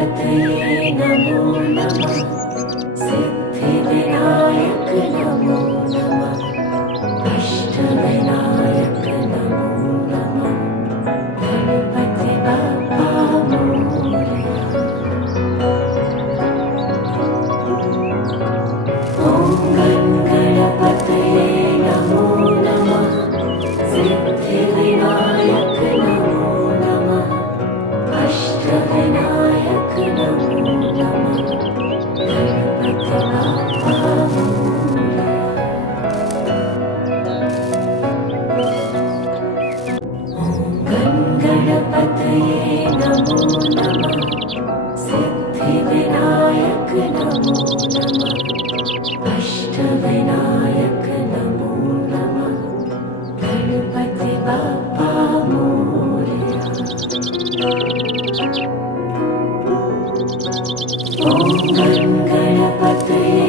नमो नमः सिद्धिविनायक नमो नमः अष्टविनायक नमो नमः गणपति कृष्णो ॐ सिद्धिविनायक नमो नमः। अष्टविनायक नमो नमः गणपति बाप्पा मोरया ॐ गणपतये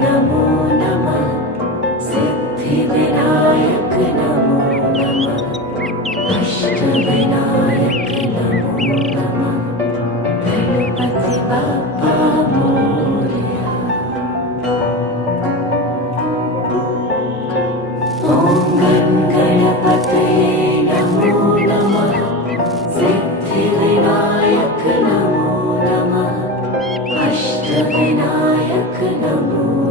नमः। सिद्धिविनायक नमो नमः। अष्टविनायक नमः